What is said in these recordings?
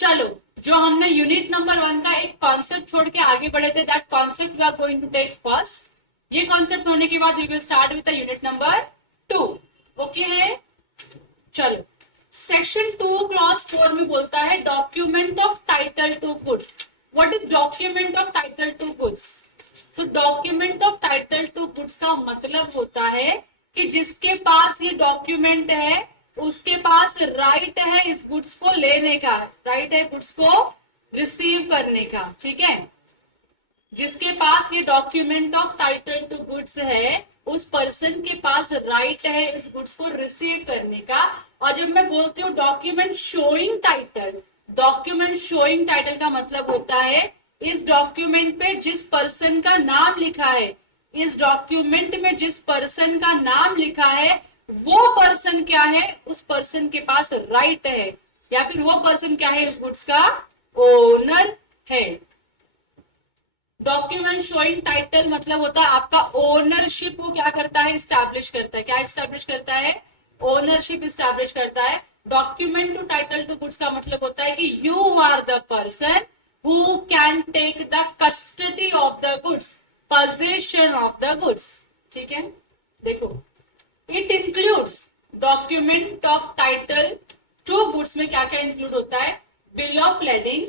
चलो, जो हमने यूनिट नंबर 1 का एक कॉन्सेप्ट छोड़ के आगे बढ़े थे, that concept we are going to take first. ये कॉन्सेप्ट होने के बाद we will start with unit number 2। Okay है? चलो, सेक्शन 2 क्लॉज 4 में बोलता है document of title to goods. What is document of title to goods? तो document of title to goods का मतलब होता है कि जिसके पास ये डॉक्यूमेंट है उसके पास राइट है इस गुड्स को लेने का, राइट है गुड्स को रिसीव करने का। ठीक है, जिसके पास ये document of title to goods है उस पर्सन के पास राइट है इस गुड्स को रिसीव करने का। और जब मैं बोलती हूँ document showing title, document showing title का मतलब होता है इस डॉक्यूमेंट पे जिस पर्सन का नाम लिखा है, इस डॉक्यूमेंट में जिस पर्सन का नाम लिखा है वो पर्सन क्या है, उस पर्सन के पास राइट है, या फिर वो पर्सन क्या है, इस गुड्स का ओनर है। डॉक्यूमेंट शोइंग टाइटल मतलब होता है आपका ओनरशिप को क्या करता है, स्टैब्लिश करता है। क्या स्टैब्लिश करता है? ओनरशिप स्टैब्लिश करता है। Document to title to goods का मतलब होता है कि you are the person who can take the custody of the goods, position of the goods. ठीक है, देखो, it includes document of title to goods में क्या क्या इंक्लूड होता है? Bill of lading,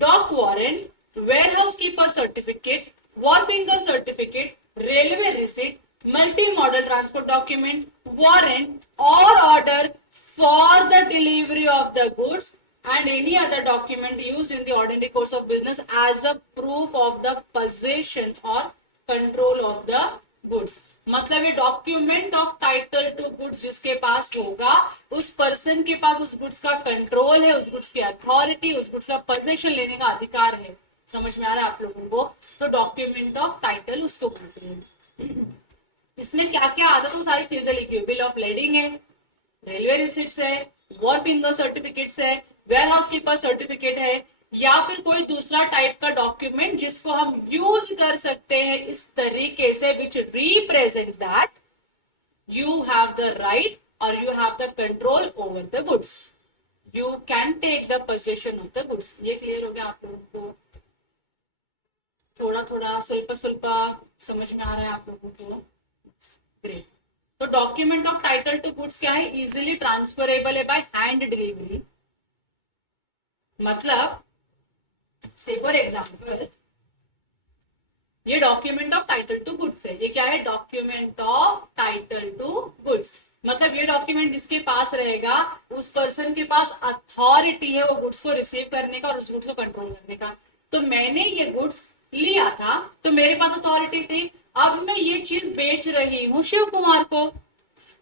dock warrant, warehouse keeper certificate, wharfinger certificate, railway receipt, multi-modal transport document, warrant or order for the delivery of the goods and any other document used in the ordinary course of business as a proof of the possession or control of the goods। मतलब ये document of title to goods जिसके पास होगा उस person के पास उस goods का control है, उस गुड्स की अथॉरिटी, उस गुड्स का परमिशन लेने का अधिकार है। समझ में आ रहा है आप लोगों को? तो डॉक्यूमेंट ऑफ टाइटल उसको बोलते हैं। इसमें क्या क्या आता है तो सारी चीजें लिखी हुई, बिल ऑफ लेडिंग है, रेलवे रिसिट्स है, वॉरफिंगर सर्टिफिकेट्स है, वेयर हाउस कीपर सर्टिफिकेट है, या फिर कोई दूसरा टाइप का डॉक्यूमेंट जिसको हम यूज कर सकते हैं इस तरीके से, which represent that you have the right और you have the control over the goods, you can take the position of the goods. ये क्लियर हो गया आप लोगों को? थोड़ा थोड़ा स्वल्प स्वल्प समझ में आ रहा है आप लोगों को? ग्रेट। तो document of title to goods क्या है? इजीली ट्रांसफरेबल है बाय हैंड डिलीवरी। मतलब से फॉर एग्जांपल ये document of title to goods है। ये क्या है? Document of title to goods मतलब ये डॉक्यूमेंट जिसके पास रहेगा उस पर्सन के पास अथॉरिटी है वो गुड्स को रिसीव करने का और उस गुड्स को कंट्रोल करने का। तो मैंने ये गुड्स लिया था तो मेरे पास अथॉरिटी थी, अब मैं ये चीज बेच रही हूँ शिव कुमार को।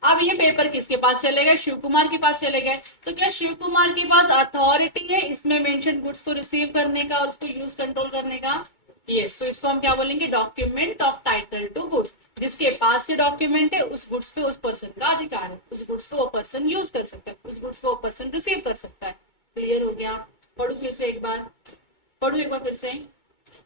अब ये पेपर किसके पास चले गए? शिव कुमार के पास चले गए। तो क्या शिव कुमार के पास अथॉरिटी है इसमें मेंशन गुड्स को रिसीव करने का और उसको यूज कंट्रोल करने का? यस। तो इसको हम क्या बोलेंगे? Document of title to goods. जिसके पास ये डॉक्यूमेंट है उस गुड्स पे उस पर्सन का अधिकार है, उस गुड्स को वो पर्सन यूज कर सकता है, उस गुड्स को वो पर्सन रिसीव कर सकता है। क्लियर हो गया? पढ़ू फिर से एक बार, पढ़ू एक बार फिर से।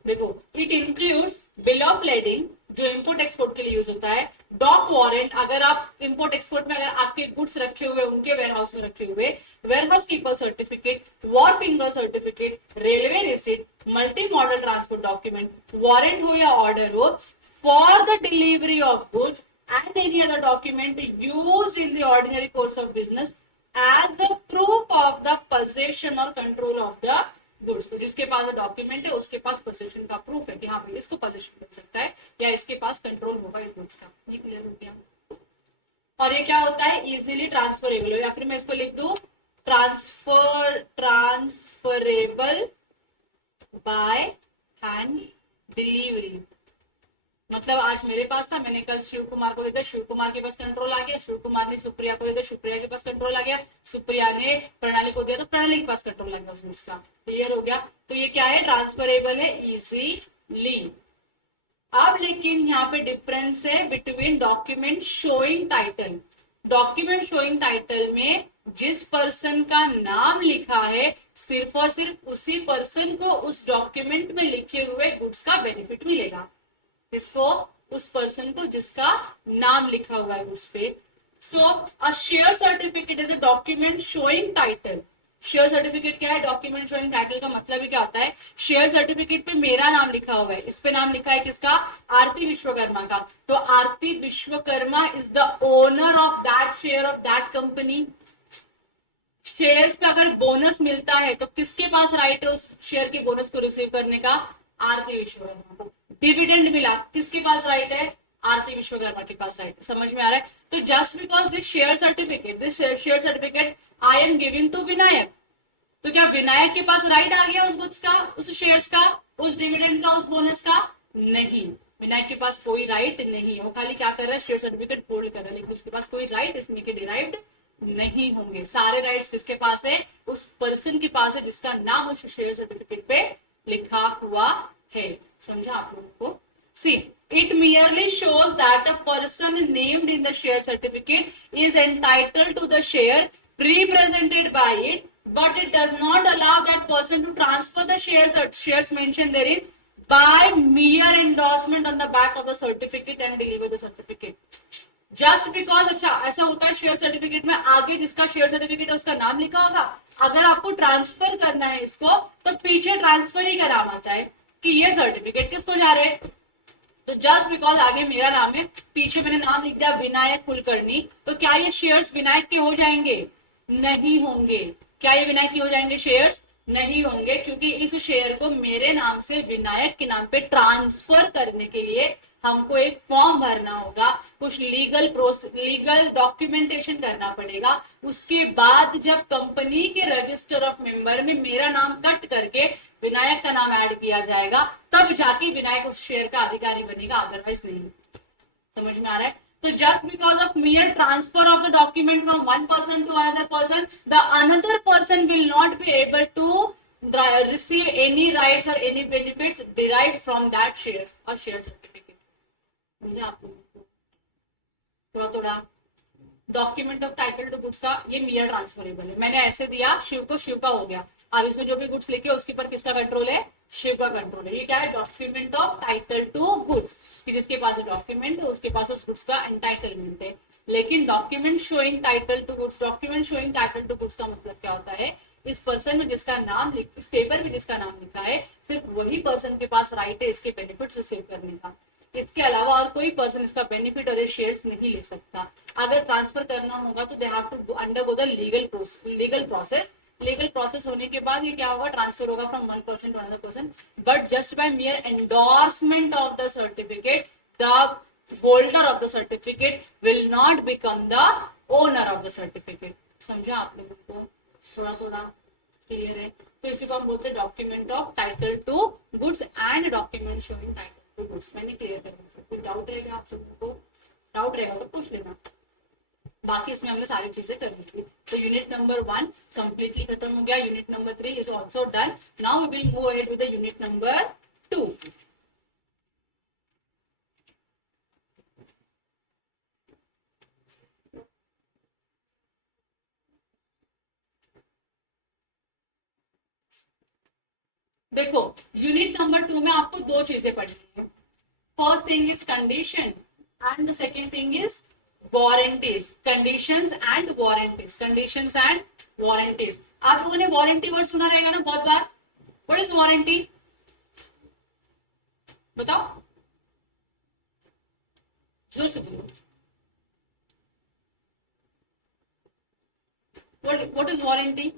देखो, it includes bill of lending जो इंपोर्ट एक्सपोर्ट के लिए यूज होता है, डॉक वारंट अगर आप इंपोर्ट एक्सपोर्ट में अगर आपके गुड्स रखे हुए उनके वेयरहाउस में रखे हुए, warehouse keeper certificate, wharfinger certificate, railway receipt, multi modal transport document, warrant हो या ऑर्डर हो for the delivery of goods and any other document used in the ordinary course of business as the proof of the position और control of the goods. तो जिसके पास document है उसके पास position का proof है कि हाँ भाई इसको पोजीशन मिल सकता है या इसके पास कंट्रोल होगा इस गुड्स का। ये क्लियर हो गया? और ये क्या होता है? इजीली ट्रांसफरेबल हो, या फिर मैं इसको लिख दूं ट्रांसफरेबल बाय हैंड डिलीवरी। मतलब आज मेरे पास था, मैंने कल शिव कुमार को दिया, शिव कुमार के पास कंट्रोल आ गया, शिव कुमार ने सुप्रिया को दिया, सुप्रिया के पास कंट्रोल आ गया, सुप्रिया ने प्रणाली को दिया तो प्रणाली के पास कंट्रोल आ गया उस गुड्स का। क्लियर हो गया? तो ये क्या है? ट्रांसफरेबल है इजीली। अब लेकिन यहाँ पे डिफरेंस है between document showing title. Document showing title में जिस पर्सन का नाम लिखा है सिर्फ और सिर्फ उसी पर्सन को उस डॉक्यूमेंट में लिखे हुए गुड्स का बेनिफिट मिलेगा। इसको उस पर्सन को जिसका नाम लिखा हुआ है उस पे। So a share certificate is a document showing title share certificate क्या है? डॉक्यूमेंट शोइंग टाइटल का मतलब ही क्या होता है? शेयर सर्टिफिकेट पे मेरा नाम लिखा हुआ है, इस पे नाम लिखा है किसका? आरती विश्वकर्मा का। तो Aarti Vishwakarma is the owner of that share of that company. Shares पे अगर बोनस मिलता है तो किसके पास राइट है उस शेयर के बोनस को रिसीव करने का? आरती विश्वकर्मा को। डिविडेंड मिला, किसके पास राइट है? आरती विश्वकर्मा के पास राइट है। समझ में आ रहा है? तो just because this share certificate I am giving to Vinayak, तो क्या विनायक के पास राइट आ गया उस गुड्स का, उस शेयर्स का, उस डिविडेंड का, उस बोनस का? नहीं, विनायक के पास कोई राइट नहीं है। वो खाली क्या कर रहा है? शेयर सर्टिफिकेट होल्ड कर रहा है, लेकिन उसके पास कोई राइट इसमें के डिराइव्ड नहीं होंगे। सारे राइट्स किसके पास है? उस पर्सन के पास है जिसका नाम उस शेयर सर्टिफिकेट पे लिखा हुआ है। समझा आप लोगों को? सी, it merely shows that a person named in the share certificate is entitled to the share represented by it, but it does not allow that person to transfer the shares mentioned therein by mere endorsement on the back of the certificate and deliver the certificate. Just because, अच्छा ऐसा होता है share certificate में आगे जिसका share certificate है उसका नाम लिखा होगा, अगर आपको ट्रांसफर करना है इसको तो पीछे ट्रांसफर ही का नाम आता है कि ये सर्टिफिकेट किसको जा रहे हैं। तो जस्ट बिकॉज आगे मेरा नाम है, पीछे मैंने नाम लिख दिया विनायक कुलकर्णी, तो क्या ये शेयर्स विनायक के हो जाएंगे? नहीं होंगे। क्या ये विनायक के हो जाएंगे शेयर्स? नहीं होंगे, क्योंकि इस शेयर को मेरे नाम से विनायक के नाम पे ट्रांसफर करने के लिए हमको एक फॉर्म भरना होगा, कुछ लीगल डॉक्यूमेंटेशन करना पड़ेगा। उसके बाद जब कंपनी के रजिस्टर ऑफ मेंबर में मेरा नाम कट करके विनायक का नाम ऐड किया जाएगा, तब जाके विनायक उस शेयर का अधिकारी बनेगा, अदरवाइज नहीं। समझ में आ रहा है? तो just because of mere transfer of the document from one person to another person, the another person will not be able to receive any rights or any benefits derived from that shares or share certificate. समझे आप लोगों को? थोड़ा document of title to goods का ये मियर transferable है। मैंने ऐसे दिया, शिव को शिव का हो गया। अब इसमें जो भी गुड्स लिखे उसके ऊपर किसका कंट्रोल है? शिव का कंट्रोल है। ये क्या है? Document of title to goods. फिर जिसके पास डॉक्यूमेंट है उसके पास उस गुड्स का एंटाइटलमेंट है। लेकिन document showing title to goods, document showing title to goods का मतलब क्या होता है? इस पर्सन में जिसका नाम इस पेपर में जिसका नाम लिखा है, सिर्फ वही पर्सन के पास राइट है इसके बेनिफिट रिसीव करने का। इसके अलावा और कोई पर्सन इसका बेनिफिट और शेयर्स नहीं ले सकता। अगर ट्रांसफर करना होगा तो they have to undergo the legal process. Legal process होने के बाद ये क्या होगा? ट्रांसफर होगा from one person to another person, but just by mere endorsement of the certificate the holder of the certificate will not become the owner of the certificate. समझा आप लोगों को? थोड़ा क्लियर है? तो इसी को हम बोलते हैं document of title to goods and document showing title. मैंने क्लियर कर दिया। कोई डाउट रहेगा आप सबको? डाउट रहेगा तो पूछ लेना। बाकी इसमें हमने सारी चीजें कर ली। तो यूनिट नंबर 1 कंप्लीटली खत्म हो गया। Unit number 3 is also done. Now we will move ahead with the unit number 2। देखो, यूनिट नंबर 2 में आपको दो चीजें पढ़नी है। First thing is condition and the second thing is warranties. Conditions and warranties, conditions and warranties. आप लोगों ने वारंटी वर्ड सुना रहेगा ना बहुत बार। What is warranty? बताओ, जोर से बोलो। What is warranty?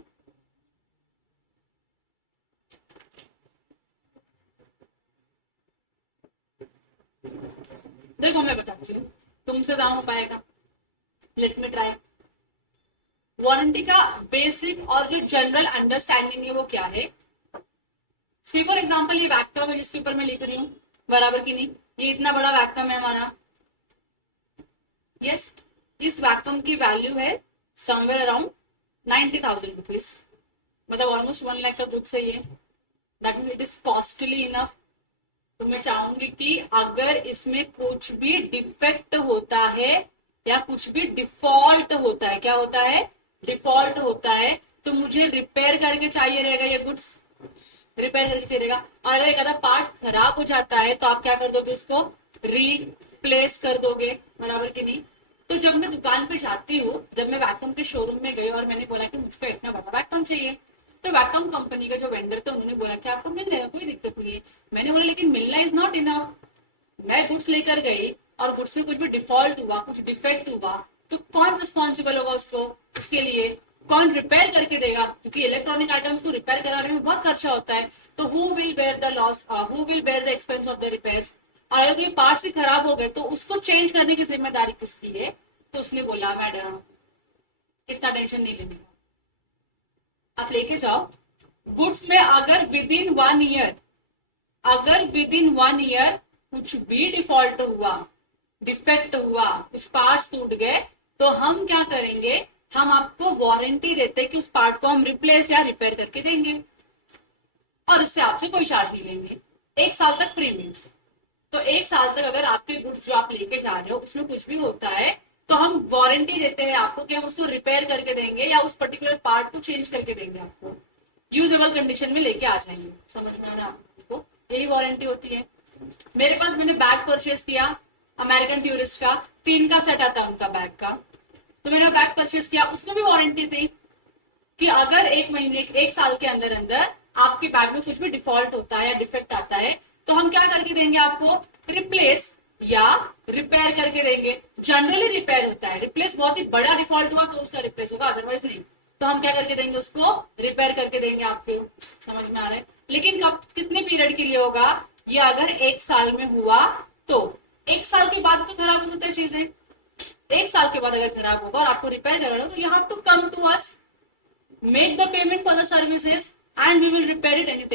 देखो मैं बताती हूँ, तुमसे ना हो पाएगा। Let me try. वारंटी का बेसिक और जो जनरल अंडरस्टैंडिंग है वो क्या है? सी फॉर एग्जाम्पल ये वैक्यूम है जिसके ऊपर मैं लिख रही हूँ, बराबर की नहीं? ये इतना बड़ा वैक्यूम है हमारा। यस, इस वैक्यूम की वैल्यू है समवेयर अराउंड 90,000 रुपीज, मतलब ऑलमोस्ट 1 लाख का गुड्स है ये। That means it is costly enough. तो मैं चाहूंगी कि अगर इसमें कुछ भी डिफेक्ट होता है या कुछ भी डिफॉल्ट होता है, क्या होता है? डिफॉल्ट होता है, तो मुझे रिपेयर करके चाहिए रहेगा ये गुड्स, रिपेयर करके चाहिए रहेगा। और अगर एक आधा पार्ट खराब हो जाता है तो आप क्या कर दोगे? उसको रिप्लेस कर दोगे, बराबर की नहीं? तो जब मैं दुकान पे जाती हूँ, जब मैं वैक्यूम के शोरूम में गई और मैंने बोला कि मुझको इतना बड़ा वैक्यूम चाहिए, तो वैक्यूम कंपनी का जो वेंडर था उन्होंने बोला कि आपको मिल जाएगा, कोई दिक्कत नहीं है। मैंने बोला लेकिन मिलना इज नॉट इनफ। मैं गुड्स लेकर गई और गुड्स में कुछ भी डिफॉल्ट हुआ, कुछ डिफेक्ट हुआ, तो कौन रिस्पॉन्सिबल होगा उसको, उसके लिए कौन रिपेयर करके देगा, क्योंकि इलेक्ट्रॉनिक आइटम्स को रिपेयर कराने में बहुत खर्चा होता है। तो who will bear the loss, who will bear the expense of the repairs. अगर ये पार्ट्स ही खराब हो गए तो उसको चेंज करने की जिम्मेदारी किसकी है? तो उसने बोला मैडम इतना टेंशन नहीं लेने का, आप लेके जाओ। गुड्स में अगर विद इन 1 ईयर, अगर विद इन 1 ईयर कुछ भी डिफॉल्ट हुआ, डिफेक्ट हुआ, कुछ पार्ट्स टूट गए, तो हम क्या करेंगे, हम आपको वारंटी देते हैं कि उस पार्ट को हम रिप्लेस या रिपेयर करके देंगे और इससे आपसे कोई चार्ज नहीं लेंगे, 1 साल तक फ्री में। तो 1 साल तक अगर आपके गुड्स जो आप लेके जा रहे हो उसमें कुछ भी होता है तो हम वारंटी देते हैं आपको कि हम उसको रिपेयर करके देंगे या उस पर्टिकुलर पार्ट को चेंज करके देंगे, आपको यूजेबल कंडीशन में लेके आ जाएंगे। समझ में आ रहा है आपको? यही वारंटी होती है। मेरे पास, मैंने बैग परचेज किया अमेरिकन टूरिस्ट का, 3 का सेट आता है उनका बैग का, तो मैंने बैग परचेज किया, उसमें भी वारंटी थी कि अगर 1 महीने 1 साल के अंदर अंदर आपके बैग में कुछ भी डिफॉल्ट होता है या डिफेक्ट आता है तो हम क्या करके देंगे आपको, रिप्लेस या रिपेयर करके देंगे। जनरली रिपेयर होता है, रिप्लेस बहुत ही बड़ा डिफॉल्ट हुआ तो उसका रिप्लेस होगा, अदरवाइज नहीं। तो हम क्या करके देंगे, उसको रिपेयर करके देंगे आपको। समझ में आ रहा है? लेकिन कब, कितने पीरियड के लिए होगा ये? अगर 1 साल में हुआ तो 1 साल के बाद तो खराब हो सकता है चीजें, 1 साल के बाद अगर खराब होगा और आपको रिपेयर करना हो तो you have to come to us, make the payment for the services and we will repair it and you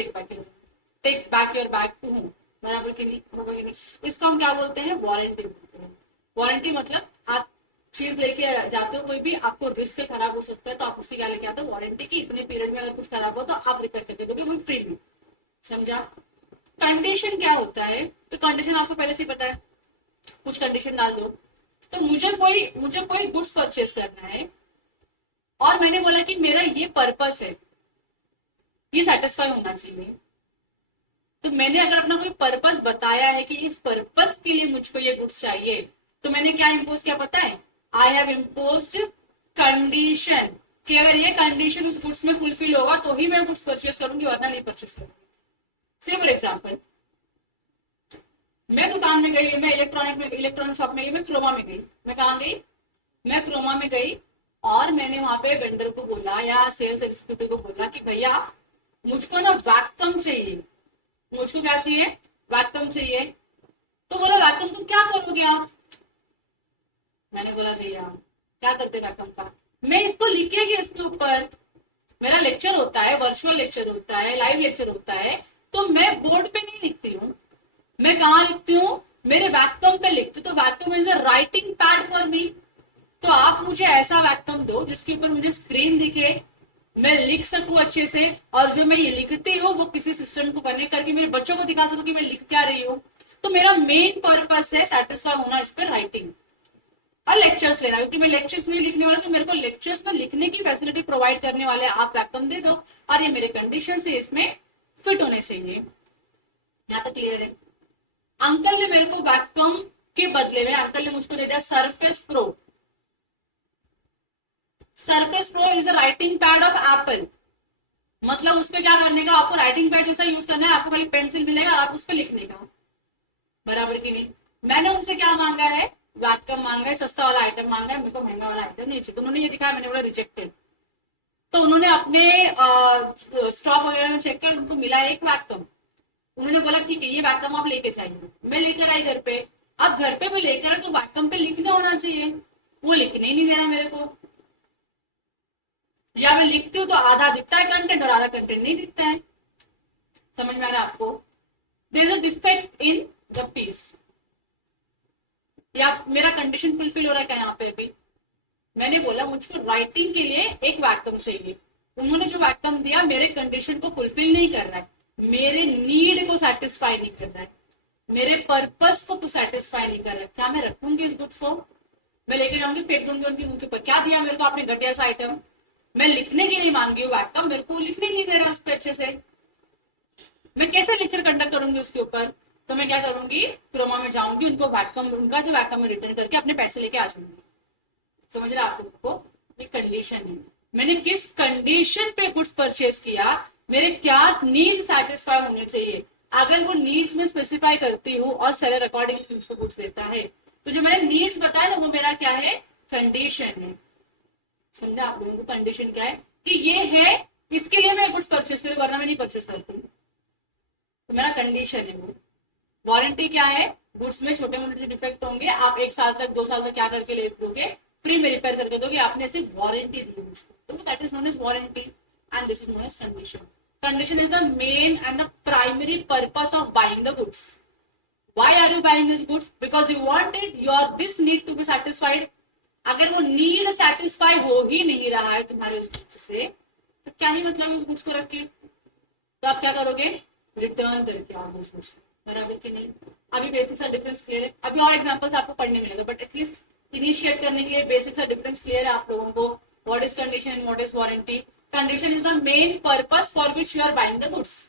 take back your bag to home. बराबर की नहीं? होगा कि नहीं? इसको हम क्या बोलते हैं, वारंटी बोलते हैं। वारंटी मतलब आप चीज लेके जाते हो कोई भी, आपको रिस्क खराब हो सकता है तो आप उसकी क्या लेके आते हो, वारंटी की। इतने पीरियड में अगर कुछ खराब हो तो आप रिपेयर करके दोगे, वो फ्री में। समझा? कंडीशन क्या होता है, तो कंडीशन आपको पहले से पता है, कुछ कंडीशन डाल दो। तो मुझे कोई गुड्स परचेस करना है और मैंने बोला कि मेरा ये पर्पस है, ये सेटिस्फाई होना चाहिए। तो मैंने अगर अपना कोई पर्पस बताया है कि इस पर्पस के लिए मुझको ये गुड्स चाहिए, तो मैंने क्या इंपोज किया पता है, आई हैव इम्पोज्ड कंडीशन कि अगर ये कंडीशन उस गुड्स में फुलफिल होगा तो ही मैं गुड्स परचेस करूंगी वरना नहीं परचेस करूंगी। से फॉर एग्जाम्पल, मैं दुकान में गई, मैं इलेक्ट्रॉनिक शॉप में गई, मैं क्रोमा में गई। मैं कहाँ गई? मैं क्रोमा में गई और मैंने वहां पे वेंडर को बोला या सेल्स एग्जीक्यूटिव को बोला कि भैया मुझको ना वैक्यूम चाहिए, मुझको क्या चाहिए, वैक्यूम चाहिए। तो बोला वैक्यूम को क्या करोगे आप? मैंने बोला भैया क्या करते वैक्यूम का, मैं इसको लिखेगी इसके ऊपर, मेरा लेक्चर होता है, वर्चुअल लेक्चर होता है, लाइव लेक्चर होता है, तो मैं बोर्ड पे नहीं लिखती हूँ, मैं कहाँ लिखती हूँ, मेरे वैक्यूम पे लिखती हूँ। तो vacuum is a writing pad for me. तो आप मुझे ऐसा वैक्यूम दो जिसके ऊपर मुझे स्क्रीन दिखे, मैं लिख सकूं अच्छे से, और जो मैं ये लिखती हूँ वो किसी सिस्टम को कनेक्ट करके मेरे बच्चों को दिखा सकूं कि मैं लिख क्या रही हूँ। तो मेरा मेन पर्पस है सेटिस्फाई होना इस पर राइटिंग और लेक्चर्स लेना, क्योंकि मैं लेक्चर्स में लिखने वाला, तो मेरे को लेक्चर्स में लिखने की फैसिलिटी प्रोवाइड करने वाले आप वैक्यूम दे दो और ये मेरे कंडीशन से इसमें फिट होने चाहिए। यहाँ तक क्लियर है? अंकल ने मेरे को वैक्यूम के बदले में, अंकल ने मुझको दे दिया surface pro. Surface pro is the writing pad of Apple. मतलब उसपे क्या करने का, आपको राइटिंग पैड जैसा यूज करना है, आपको खाली पेंसिल मिलेगा, आप उस पर लिखने का। बराबर की नहीं? मैंने उनसे क्या मांगा है, वैक्यूम मांगा है, सस्ता वाला आइटम मांगा है, मेरे को महंगा वाला आइटम नहीं चाहिए। उन्होंने ये दिखाया, मैंने बोला रिजेक्टेड। तो उन्होंने अपने स्टॉक वगैरह में चेक कर, उनको मिला एक वैक्यूम। उन्होंने बोला ठीक है ये वैक्यूम आप लेके जाइए। मैं लेकर आई घर पे। अब घर पे मैं लेकर आई तो वैक्यूम पे लिखना होना चाहिए, वो लिखने ही नहीं दे रहा मेरे को। या मैं लिखती हूँ तो आधा दिखता है कंटेंट और आधा कंटेंट नहीं दिखता है। समझ में आ रहा है आपको? There is a defect in the piece. या मेरा कंडीशन फुलफिल हो रहा है क्या यहाँ पे? अभी मैंने बोला मुझको राइटिंग के लिए एक वैक्यूम चाहिए, उन्होंने जो वैक्यूम दिया मेरे कंडीशन को फुलफिल नहीं कर रहा है, मेरे नीड को सेटिस्फाई नहीं कर रहा है, मेरे पर्पस को सेटिस्फाई नहीं कर रहा है। क्या मैं रखूंगी इस बुक्स को? मैं लेके जाऊंगी, फेंक दूंगी उनके मुंह के ऊपर? क्या दिया मेरे को आपने घटिया सा आइटम? मैं लिखने के लिए मांगी हूँ वैक्यूम, मेरे को लिखने नहीं दे रहा उस पर अच्छे से। मैं कैसे लेक्चर कंडक्ट करूंगी उसके ऊपर? तो मैं क्या करूंगी, क्रोमा में जाऊंगी, उनको वैक्यूम, उनका जो वैक्यूम में रिटर्न करके अपने पैसे लेके आ जाऊंगी। समझ रहे आप लोगों को? ये कंडीशन है, मैंने किस कंडीशन पे गुड्स परचेज किया, मेरे क्या नीड सेटिस्फाई होने चाहिए। अगर वो नीड्स में स्पेसिफाई करती हूँ और सेलर अकॉर्डिंगली मुझको गुड्स देता है, तो जो मैंने नीड्स बताया ना वो मेरा क्या है, कंडीशन है। समझा आप लोगों को? कंडीशन क्या है कि ये है, इसके लिए मैं गुड्स परचेज करूँ, वरना मैं नहीं परचेज करती, तो मेरा कंडीशन है वो। वारंटी क्या है, गुड्स में छोटे मोटे डिफेक्ट होंगे, आप 1 साल तक 2 साल तक क्या करके ले दोगे, फ्री में रिपेयर करके दोगे, आपने सिर्फ वारंटी दी मुझको, तो that is known as warranty and this is known as condition. Condition is the main and the primary purpose of buying the goods. Why are you buying these goods? Because you want it, your this need to be satisfied. अगर वो need satisfy हो ही नहीं रहा है तुम्हारे उस goods से, तो क्या ही मतलब है उस गुड्स को रख के? तो आप क्या करोगे, रिटर्न करके आओगे उस गुड्स को, बराबर कि नहीं? अभी बेसिक्स का डिफरेंस क्लियर है, अभी और एग्जांपल्स आपको पढ़ने मिलेगा, बट एटलीस्ट इनिशिएट करने के लिए बेसिक्स का डिफरेंस क्लियर है आप लोगों को। What is condition and what is warranty? Condition is the main purpose for which you are buying the goods.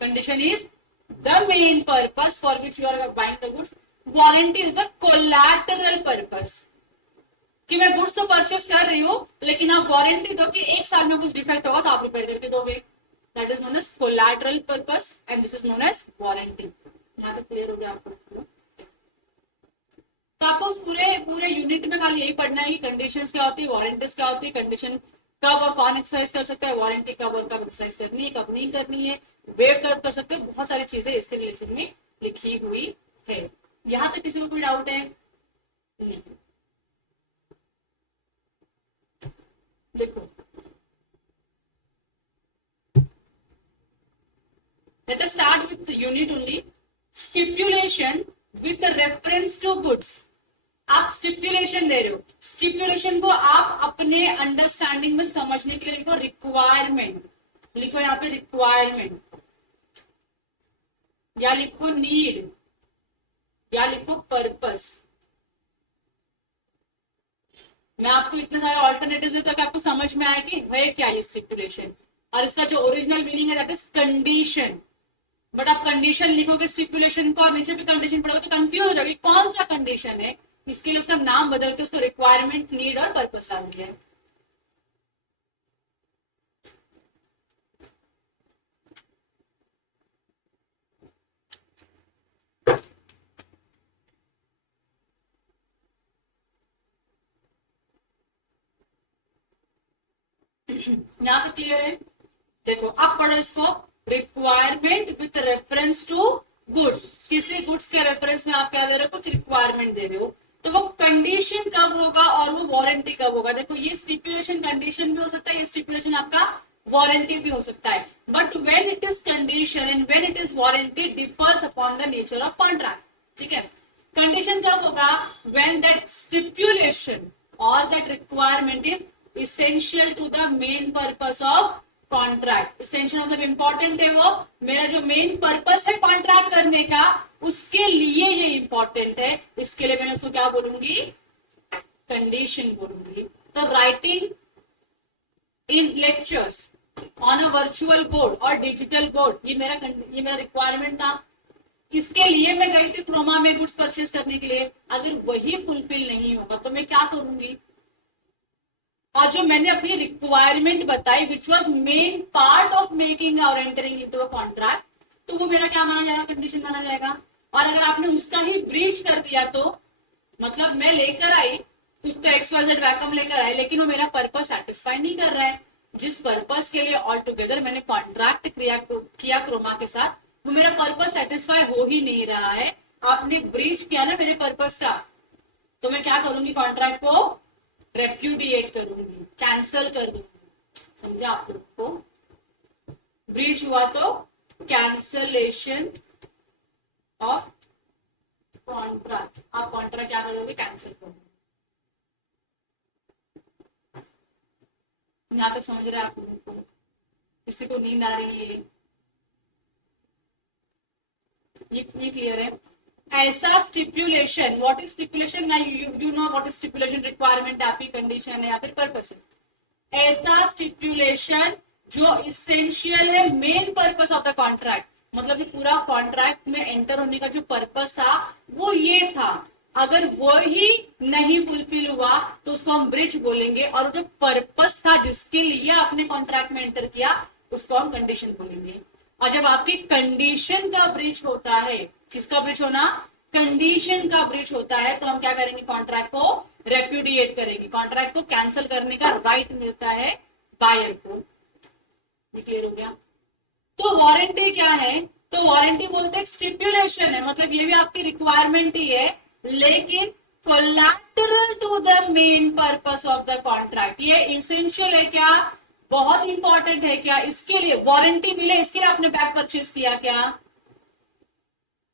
Condition is the main purpose for which you are buying the goods. Warranty is the collateral purpose, कि मैं goods तो purchase कर रही हूँ, लेकिन आप warranty दो कि 1 साल में कुछ डिफेक्ट होगा तो आप रिपेयर करके दोगे। That is known as collateral purpose and this is known as warranty. यहाँ तक क्लियर हो गया आपको? तो आपको उस पूरे यूनिट में खाली यही पढ़ना है कि कंडीशंस क्या होती है, वारंटीज क्या होती है, कंडीशन कब और कौन एक्सरसाइज कर सकता है, वारंटी कब और कब एक्सरसाइज करनी है, कब नहीं करनी है, वेव कब कर सकते हैं, बहुत सारी चीजें इसके रिलेशन में लिखी हुई है। यहां तक किसी को कोई डाउट है? नहीं। देखो, let us start with the unit only. Stipulation with reference to goods. आप स्टिपुलेशन दे रहे हो, स्टिपुलेशन को आप अपने अंडरस्टैंडिंग में समझने के लिए लिखो रिक्वायरमेंट, लिखो यहाँ पे रिक्वायरमेंट, या लिखो नीड, या लिखो पर्पस। मैं आपको इतने सारे ऑल्टरनेटिव देता कि आपको समझ में आए कि है क्या ये स्टिपुलेशन, और इसका जो ओरिजिनल मीनिंग है दैट इज कंडीशन। बट आप कंडीशन लिखोगे स्टिपुलेशन को और नीचे भी कंडीशन पढ़ोगे तो कंफ्यूज हो जाओगे कौन सा कंडीशन है, इसके लिए उसका नाम बदल के उसको रिक्वायरमेंट, नीड और पर्पस डाल दिया है। यहाँ तो क्लियर है? देखो अब पढ़ो इसको, requirement with reference to goods. किसी गुड्स के रेफरेंस में आप क्या दे रहे हो, कुछ रिक्वायरमेंट दे रहे हो, तो वो कंडीशन कब होगा और वो वारंटी कब होगा। देखो ये स्टिपुलेशन कंडीशन भी हो सकता है, ये स्टिपुलेशन आपका वारंटी भी हो सकता है, but when it is condition and when it is warranty differs upon the nature of contract. ठीक है, कंडीशन कब होगा, व्हेन दैट स्टिपुलेशन और that requirement is essential to the main purpose of contract। essential मतलब important है, वो मेरा जो मेन पर्पस है कॉन्ट्रैक्ट करने का उसके लिए ये इंपॉर्टेंट है, इसके लिए मैंने उसको क्या बोलूंगी, कंडीशन बोलूंगी। तो writing in lectures on a virtual board और डिजिटल बोर्ड, ये मेरा रिक्वायरमेंट था, इसके लिए मैं गई थी क्रोमा में गुड्स परचेज करने के लिए। अगर वही फुलफिल नहीं होगा तो मैं क्या करूंगी, और जो मैंने अपनी रिक्वायरमेंट बताई which was main part of making और एंटरिंग इनटू अ कॉन्ट्रैक्ट, तो वो मेरा क्या माना जाएगा, कंडीशन माना जाएगा। और अगर आपने उसका ही ब्रीच कर दिया तो मतलब मैं लेकर आई कुछ तो XYZ वैकम लेकर आई, लेकिन वो मेरा पर्पस सेटिस्फाई नहीं कर रहा है, जिस पर्पस के लिए ऑल टुगेदर मैंने कॉन्ट्रैक्ट किया क्रोमा के साथ, वो मेरा पर्पस सेटिस्फाई हो ही नहीं रहा है। आपने ब्रीच किया ना मेरे पर्पस का, तो मैं क्या करूंगी, कॉन्ट्रैक्ट को रेप्यूडिएट करूंगी, कैंसल कर दूंगी। समझा आप लोग को? ब्रीच हुआ तो कैंसलेशन ऑफ कॉन्ट्रैक्ट, आप कॉन्ट्रैक्ट क्या करोगे, कैंसिल करोगे। यहां तक समझ रहे हैं आप लोगों को? किसी को नींद आ रही है? ये क्लियर है? ऐसा stipulation, what is stipulation, you know what is stipulation, requirement आपकी कंडीशन है या फिर पर्पस है। ऐसा स्टिपुलेशन जो इसेंशियल है main purpose of the contract, मतलब कि पूरा कॉन्ट्रैक्ट में एंटर होने का जो पर्पस था वो ये था। अगर वो ही नहीं फुलफिल हुआ तो उसको हम ब्रीच बोलेंगे, और जो पर्पस था जिसके लिए आपने कॉन्ट्रैक्ट में एंटर किया उसको हम कंडीशन बोलेंगे। और जब आपकी कंडीशन का ब्रीच होता है, किसका ब्रीच होना, कंडीशन का ब्रीच होता है, तो हम क्या करेंगे, कॉन्ट्रैक्ट को रेप्यूडिएट करेंगे, कॉन्ट्रैक्ट को कैंसिल करने का राइट मिलता है बायर को। क्लियर हो गया। तो वारंटी क्या है, तो वारंटी बोलते हैं स्टिपुलेशन है, मतलब ये भी आपकी रिक्वायरमेंट ही है, लेकिन collateral to the main purpose of the contract. ये इसेंशियल है क्या, बहुत इंपॉर्टेंट है क्या, इसके लिए वारंटी मिले, इसके लिए आपने बैग परचेज किया क्या,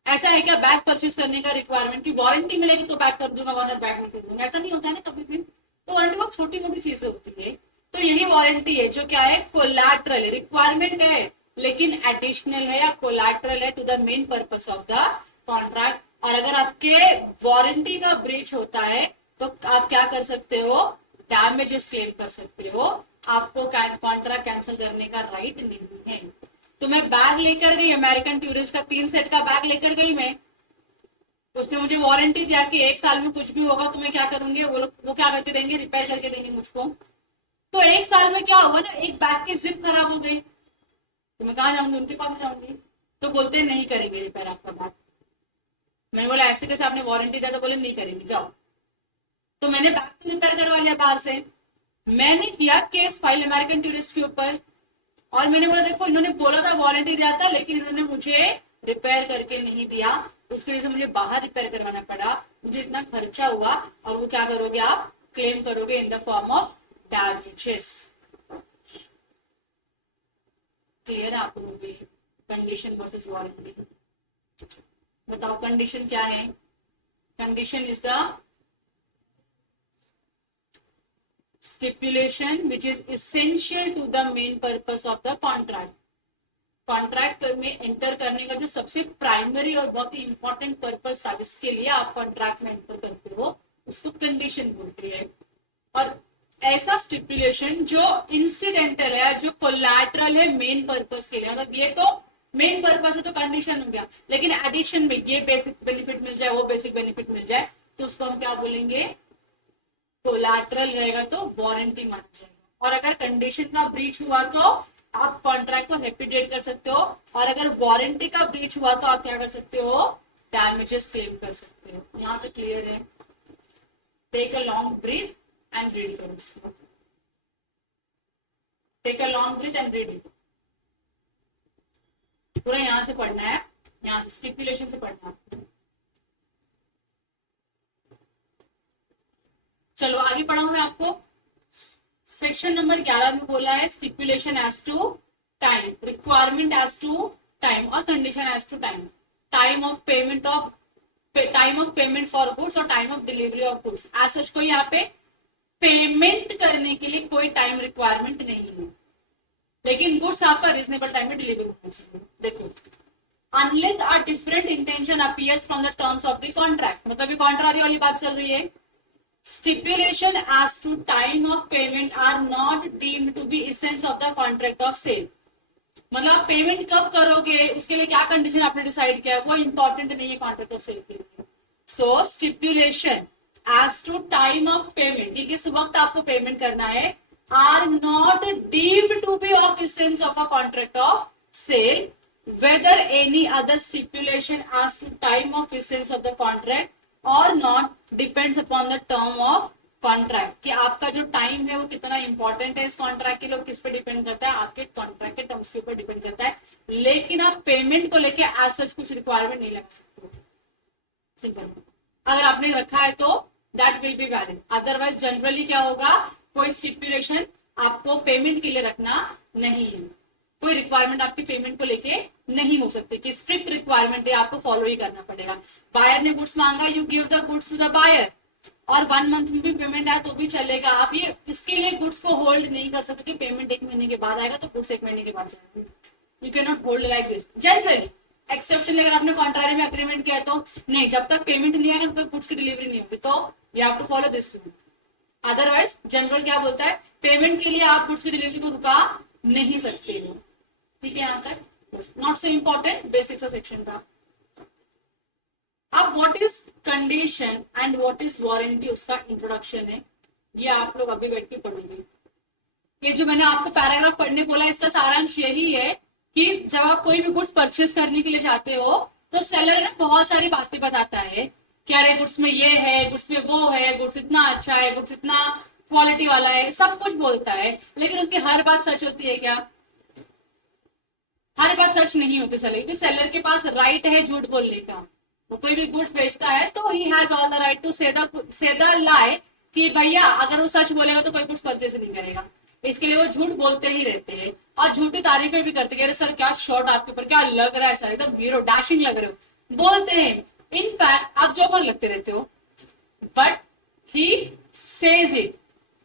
ऐसा है क्या, बैग परचेज करने का रिक्वायरमेंट की वारंटी मिलेगी तो बैग कर दूंगा वरना बैग नहीं कर दूंगा, ऐसा नहीं होता है ना कभी भी। तो वारंटी बहुत छोटी मोटी चीजें होती है, तो यही वारंटी है जो क्या है, कोलैटरल रिक्वायरमेंट है लेकिन एडिशनल है या कोलैटरल है to the main purpose of the contract. और अगर आपके वारंटी का ब्रीच होता है तो आप क्या कर सकते हो, डैमेजेस क्लेम कर सकते हो, आपको कॉन्ट्रैक्ट कैंसिल करने का राइट नहीं है। तो मैं बैग लेकर गई, अमेरिकन टूरिस्ट का 3 सेट का बैग लेकर गई मैं, उसने मुझे वारंटी दिया कि 1 साल में कुछ भी होगा तो मैं क्या करूंगी, वो क्या करके देंगे, रिपेयर करके देंगे मुझको। तो 1 साल में क्या होगा ना, एक बैग की जिप खराब हो गई तो मैं कहाँ जाऊंगी, उनके पास जाऊंगी, तो बोलते हैं नहीं करेंगे रिपेयर आपका बैग। मैंने बोला ऐसे कैसे, आपने वारंटी दिया, तो बोले नहीं करेंगे जाओ। तो मैंने बैग तो रिपेयर करवा लिया बाहर से, मैंने किया केस फाइल अमेरिकन टूरिस्ट के ऊपर, और मैंने बोला देखो इन्होंने बोला था वारंटी दिया था लेकिन इन्होंने मुझे रिपेयर करके नहीं दिया, उसकी वजह से मुझे बाहर रिपेयर करवाना पड़ा, मुझे इतना खर्चा हुआ, और वो क्या करोगे आप, क्लेम करोगे in the form of damages. Clear है आप लोगों के लिए, कंडीशन वर्सेस वारंटी। बताओ कंडीशन क्या है, condition is the stipulation which is essential to the main purpose of the contract। Contract में एंटर करने का जो सबसे प्राइमरी और बहुत ही इंपॉर्टेंट पर्पस था जिसके लिए आप कॉन्ट्रैक्ट में एंटर करते हो उसको कंडीशन बोलते हैं। और ऐसा स्टिपुलेशन जो इंसिडेंटल है, जो कोलैटरल है मेन पर्पस के लिए, मतलब ये तो मेन पर्पस है तो कंडीशन हो गया, लेकिन एडिशन में ये बेसिक बेनिफिट मिल जाए, वो बेसिक बेनिफिट मिल जाए, तो उसको हम क्या बोलेंगे, कोलैटरल रहेगा तो वारंटी मान जाएगा। और अगर कंडीशन का ब्रीच हुआ तो आप कॉन्ट्रैक्ट को रेप्यूडिएट कर सकते हो, और अगर वारंटी का ब्रीच हुआ तो आप क्या कर सकते हो, डैमेजेस क्लेम कर सकते हो। यहां तक क्लियर है। Take a long breath and read करो इसको, take a long breath and read it. पूरा यहां से पढ़ना है, यहां से स्टिपुलेशन से पढ़ना है। चलो आगे पढ़ाऊं मैं आपको। सेक्शन नंबर 11 में बोला है stipulation as to time, requirement as to time और condition as to time, time of payment for goods और time of delivery of goods. As such कोई यहाँ पे पेमेंट करने के लिए कोई टाइम रिक्वायरमेंट नहीं है, लेकिन गुड्स आपका रीजनेबल टाइम में डिलीवर होना चाहिए। देखो, unless a different intention appears from the terms of the contract, मतलब ये कॉन्ट्रैक्ट वाली बात चल रही है। Stipulation as to time of payment are not deemed to be essence of the contract of sale। मतलब आप पेमेंट कब करोगे उसके लिए क्या कंडीशन आपने डिसाइड किया है वो इंपॉर्टेंट नहीं है कॉन्ट्रैक्ट ऑफ सेल के लिए। So stipulation as to time of payment, ये किस वक्त आपको पेमेंट करना है, are not deemed to be of essence of a contract of sale whether any other stipulation as to time of essence of the contract or not depends upon the term of contract। कि आपका जो time है वो कितना important है इस contract के लिए, किस पे डिपेंड करता है, आपके कॉन्ट्रैक्ट के टर्म्स के ऊपर डिपेंड करता है, लेकिन आप पेमेंट को लेके एज सच कुछ रिक्वायरमेंट नहीं लगा सकते। सिंपल, अगर आपने रखा है तो that will be valid, otherwise generally क्या होगा, कोई स्टिपुलेशन आपको पेमेंट के लिए रखना नहीं है, कोई रिक्वायरमेंट आपकी पेमेंट को लेके नहीं हो सकती कि स्ट्रिक्ट रिक्वायरमेंट है, आपको फॉलो ही करना पड़ेगा। बायर ने गुड्स मांगा, you give the goods to the buyer, और 1 मंथ में भी पेमेंट आया तो भी चलेगा। आप ये इसके लिए गुड्स को होल्ड नहीं कर सकते कि पेमेंट 1 महीने के बाद आएगा तो गुड्स 1 महीने के बाद जाएगा। You can not hold like this generally, exception अगर आपने कॉन्ट्रैक्ट में अग्रीमेंट किया तो नहीं, जब तक पेमेंट नहीं आएगा तब तक गुड्स की डिलीवरी नहीं होगी, तो you have to follow this rule. Otherwise general क्या बोलता है, पेमेंट के लिए आप गुड्स की डिलीवरी को रुका नहीं सकते हो। ठीक है, यहां तक not so important, basics section था। अब अब what is condition and what is warranty, उसका इंट्रोडक्शन है, ये आप लोग अभी बैठ के पढ़ोगे। ये जो मैंने आपको पैराग्राफ पढ़ने बोला, इसका सारांश यही है कि जब आप कोई भी गुड्स परचेस करने के लिए जाते हो तो सेलर ना बहुत सारी बातें बताता है कि अरे गुड्स में ये है, गुड्स में वो है, गुड्स इतना अच्छा है, गुड्स इतना क्वालिटी वाला है, सब कुछ बोलता है, लेकिन उसकी हर बात सच होती है क्या? हर बात सच नहीं होती सेलर, क्योंकि सेलर के पास राइट है झूठ बोलने का। वो कोई भी गुड्स बेचता है तो he has all the right to say the lie कि भैया अगर वो सच बोलेगा तो कोई गुड्स परचेस नहीं करेगा। इसके लिए वो झूठ बोलते ही रहते हैं और झूठी तारीफें भी करते हैं। अरे सर क्या शॉर्ट आपके ऊपर, क्या लग रहा है सर, एकदम हीरो डैशिंग लग रहे हो, बोलते हैं। इनफैक्ट आप जोकर लगते रहते हो, but he says it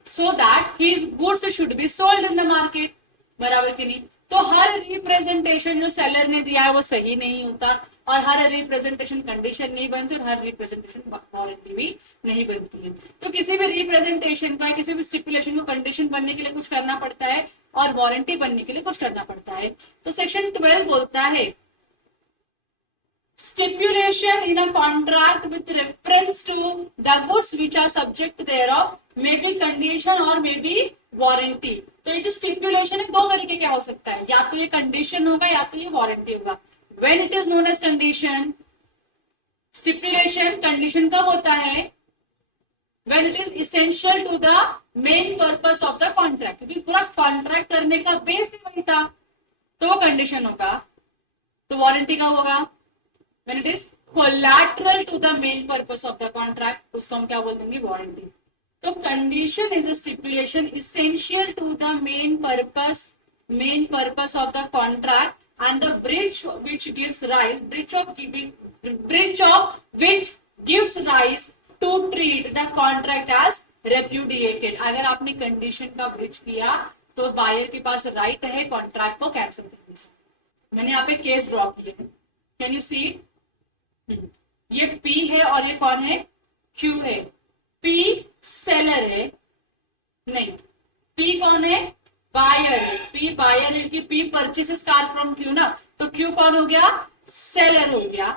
so that his goods should be sold in the market, बराबर कि नहीं? तो हर रिप्रेजेंटेशन जो सेलर ने दिया है वो सही नहीं होता, और हर रिप्रेजेंटेशन कंडीशन नहीं बनती, और हर रिप्रेजेंटेशन वारंटी भी नहीं बनती है। तो किसी भी रिप्रेजेंटेशन का, किसी भी स्टिपुलेशन को कंडीशन बनने के लिए कुछ करना पड़ता है और वारंटी बनने के लिए कुछ करना पड़ता है। तो सेक्शन 12 बोलता है stipulation in a contract with reference to the goods which are subject thereof may be condition or may be warranty। तो ये जो स्टिपुलेशन है दो तरीके क्या हो सकता है, या तो ये कंडीशन होगा या तो ये वारंटी होगा। When it is known as condition, stipulation condition कब होता है? When it is essential to the main purpose of the contract, क्योंकि पूरा कॉन्ट्रैक्ट करने का बेस ही वही था, तो वो कंडीशन होगा। तो वारंटी कब होगा? When it is collateral to the main purpose of the contract, उसको हम क्या बोल देंगे? वारंटी। तो condition is a stipulation essential to the main purpose of the contract and the breach which gives rise to treat the contract as repudiated। अगर आपने condition का breach किया तो बायर के पास राइट है कॉन्ट्रैक्ट को कैंसिल करने का। मैंने यहाँ पे केस ड्रॉ किए हैं, कैन यू सी? ये P है और ये कौन है? Q है। P सेलर है, नहीं, P कौन है? बायर है। P बायर है कि P purchases car from Q ना, तो Q कौन हो गया? सेलर हो गया।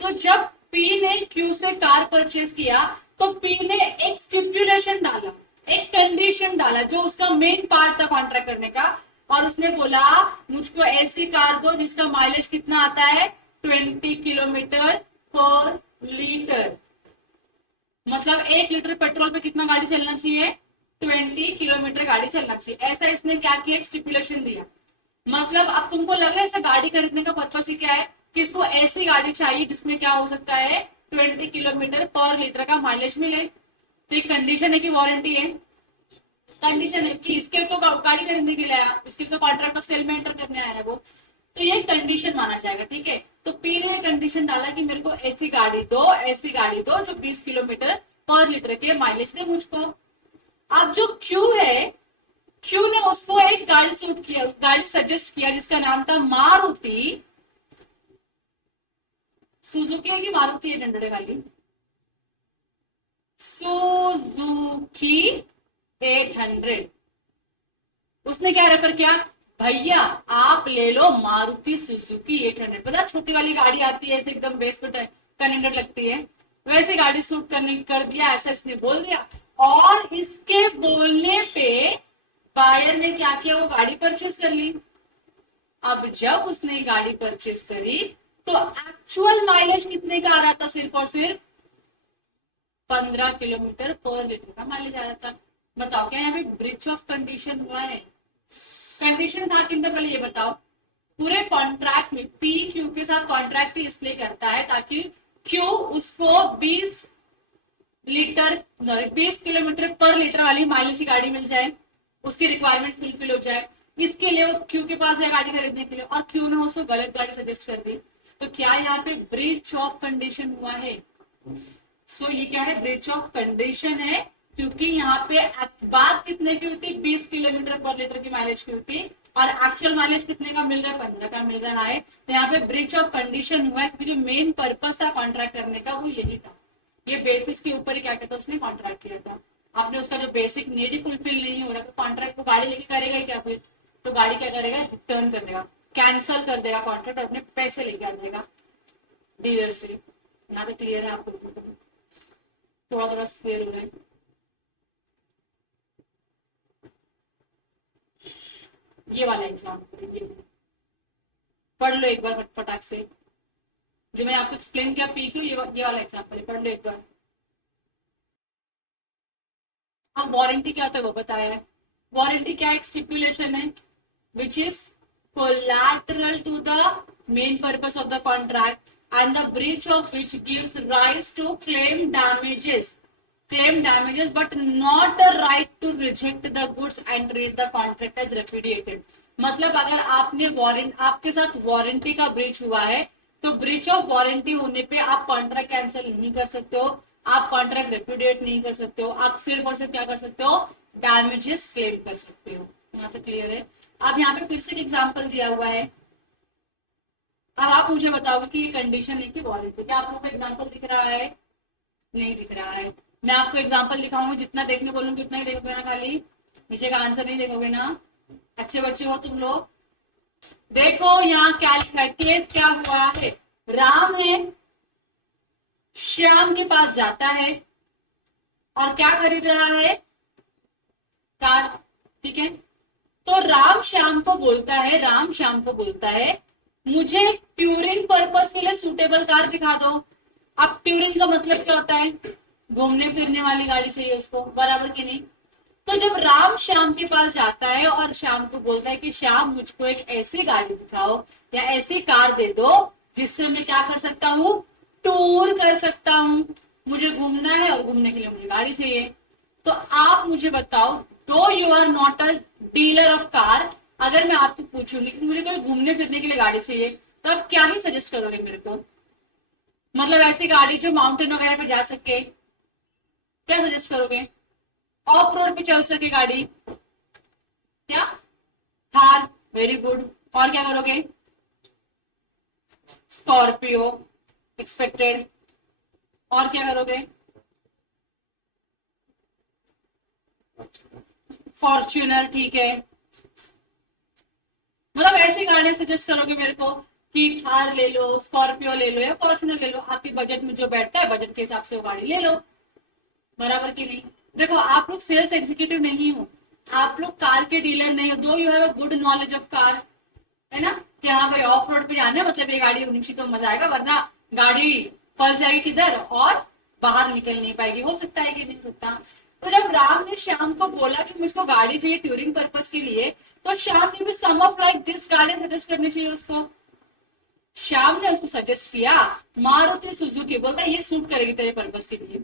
तो जब P ने Q से कार परचेस किया तो P ने एक स्टिपुलेशन डाला, एक कंडीशन डाला जो उसका मेन पार्ट था कॉन्ट्रैक्ट करने का, और उसने बोला मुझको ऐसी कार दो जिसका माइलेज कितना आता है? 20 किलोमीटर पर लीटर। मतलब 1 लीटर पेट्रोल पे कितना गाड़ी चलना चाहिए? 20 किलोमीटर गाड़ी चलना चाहिए। ऐसा इसने क्या किया? एक स्टिपुलेशन दिया। मतलब अब तुमको लग रहा है ऐसा गाड़ी खरीदने का पर्पस ही क्या है? कि इसको ऐसी गाड़ी चाहिए जिसमें क्या हो सकता है? 20 किलोमीटर पर लीटर का माइलेज मिले। तो एक कंडीशन है कि वारंटी है? कंडीशन है कि इसके तो गाड़ी खरीदने के लिए आया, इसके तो कॉन्ट्रैक्ट ऑफ सेल में एंटर करने आया है वो, तो ये कंडीशन माना जाएगा, ठीक है। तो P ने कंडीशन डाला कि मेरे को ऐसी गाड़ी दो जो 20 किलोमीटर पर लीटर के माइलेज दे मुझको। अब जो Q है, Q ने उसको एक गाड़ी सूट किया, गाड़ी सजेस्ट किया जिसका नाम था मारुति। सुजुकी है कि मारुति है? डंडे वाली सुजुकी 800। उसने क्या रेफर किया? भैया आप ले लो मारुति सुजुकी 800। पता छोटी वाली गाड़ी आती है ऐसे एकदम बेस पे कनेक्टेड लगती है, वैसे गाड़ी सूट करने कर दिया, ऐसा इसने बोल दिया। और इसके बोलने पे बायर ने क्या किया? वो गाड़ी परचेस कर ली। अब जब उसने गाड़ी परचेस करी तो एक्चुअल माइलेज कितने का आ रहा था? सिर्फ और सिर्फ 15 किलोमीटर पर लीटर का माइलेज आ रहा था। बताओ क्या यहाँ पे ब्रीच ऑफ कंडीशन हुआ है? कंडीशन था किंतु पहले ये बताओ, पूरे कॉन्ट्रैक्ट में P Q के साथ कॉन्ट्रैक्ट इसलिए करता है ताकि Q उसको 20 किलोमीटर पर लीटर वाली माइलेज की गाड़ी मिल जाए, उसकी रिक्वायरमेंट फुलफिल हो जाए। इसके लिए वो Q के पास है गाड़ी खरीदने के लिए, और Q ने उसको गलत गाड़ी सजेस्ट कर दी। तो क्या यहाँ पे ब्रीच ऑफ कंडीशन हुआ है? सो ये क्या है? ब्रीच ऑफ कंडीशन है, क्योंकि यहाँ पे बात कितने की होती? 20 किलोमीटर पर लीटर की माइलेज की होती, और एक्चुअल माइलेज कितने का मिल रहा है? 15 का मिल रहा है। तो यहाँ पे ब्रीच ऑफ कंडीशन हुआ है, क्योंकि जो मेन पर्पस था कॉन्ट्रैक्ट करने का वो यही था। ये बेसिस के ऊपर ही क्या कहता है उसने कॉन्ट्रैक्ट किया था। आपने उसका जो बेसिक नीड ही फुलफिल नहीं हो रहा तो कॉन्ट्रैक्ट को गाड़ी लेके करेगा क्या? फिर तो गाड़ी क्या करेगा? रिटर्न कर देगा, कैंसिल कर देगा कॉन्ट्रैक्ट, और अपने पैसे लेके आ जाएगा डीलर से। यहाँ तक क्लियर है आपको? थोड़ा थोड़ा क्लियर हो रहा है? ये वाला एग्जाम्पल ये पढ़ लो एक बार फटाक से, जो मैंने आपको एक्सप्लेन किया पी क्यू, ये वाला एग्जाम्पल पढ़ लो एक बार। अब वारंटी क्या होता है वो बताया है। वारंटी क्या एक स्टिपुलेशन है which is collateral to the main purpose of the contract and the breach of which gives rise to claim damages but not a right to reject the goods and treat the contract as repudiated। मतलब अगर आपने आपके साथ warranty का breach हुआ है तो breach of warranty होने पे आप कॉन्ट्रैक्ट कैंसिल नहीं कर सकते हो, आप कॉन्ट्रैक्ट रेप्यूडिएट नहीं कर सकते हो, आप सिर्फ और सिर्फ क्या कर सकते हो, डैमेजेस क्लेम कर सकते हो। यहाँ तक क्लियर है? अब यहाँ पे फिर से एग्जाम्पल दिया हुआ है, अब आप मुझे बताओगे कि ये कंडीशन है कि वारंटी, क्या आप लोगों को एग्जांपल दिख रहा है? नहीं दिख रहा है। मैं आपको एग्जांपल दिखाऊंगी, जितना देखने बोलूंगी उतना ही देखोगे ना, खाली नीचे का आंसर नहीं देखोगे ना। अच्छे बच्चे हो तुम लोग। देखो यहाँ क्या लिखा है, केस क्या हुआ है, राम है श्याम के पास जाता है और क्या खरीद रहा है, कार। ठीक है, तो राम श्याम को बोलता है मुझे ट्यूरिंग पर्पस के लिए सूटेबल कार दिखा दो। अब ट्यूरिंग का मतलब क्या होता है, घूमने फिरने वाली गाड़ी चाहिए उसको, बराबर की नहीं। तो जब राम श्याम के पास जाता है और श्याम को बोलता है कि श्याम मुझको एक ऐसी गाड़ी दिखाओ या ऐसी कार दे दो जिससे मैं क्या कर सकता हूँ, टूर कर सकता हूँ, मुझे घूमना है और घूमने के लिए मुझे गाड़ी चाहिए। तो आप मुझे बताओ, though you are not a dealer of car, अगर मैं आपको पूछूंगी कि मुझे कोई घूमने फिरने के लिए गाड़ी चाहिए तो आप क्या ही सजेस्ट करोगे मेरे को? मतलब ऐसी गाड़ी जो माउंटेन वगैरह पे जा सके, क्या सजेस्ट करोगे? ऑफ रोड पे चल सके गाड़ी, क्या? Thar, very good. और क्या करोगे? Scorpio expected. और क्या करोगे? फॉर्च्यूनर, ठीक है। मतलब ऐसी गाड़ियां सजेस्ट करोगे मेरे को कि थार ले लो, स्कॉर्पियो ले लो या फॉर्च्यूनर ले लो, आपके बजट में जो बैठता है बजट के हिसाब से वो गाड़ी ले लो, बराबर की नहीं। देखो आप लोग सेल्स एग्जीक्यूटिव नहीं हो, आप लोग कार के डीलर नहीं हो, दो you have a good knowledge of car, है ना, कि हाँ भाई ऑफ रोड पे जाना है मतलब ये गाड़ी होनी चाहिए तो मजा आएगा, वरना गाड़ी फंस जाएगी किधर और बाहर निकल नहीं पाएगी, हो सकता है कि नहीं सकता। तो जब राम ने श्याम को बोला कि मुझको गाड़ी चाहिए ट्यूरिंग पर्पस के लिए, तो श्याम ने भी सम ऑफ लाइक दिस गाड़ी सजेस्ट करनी चाहिए उसको। श्याम ने उसको सजेस्ट किया मारुति सुजुकी, बोलता है ये सूट करेगी तेरे पर्पस के लिए,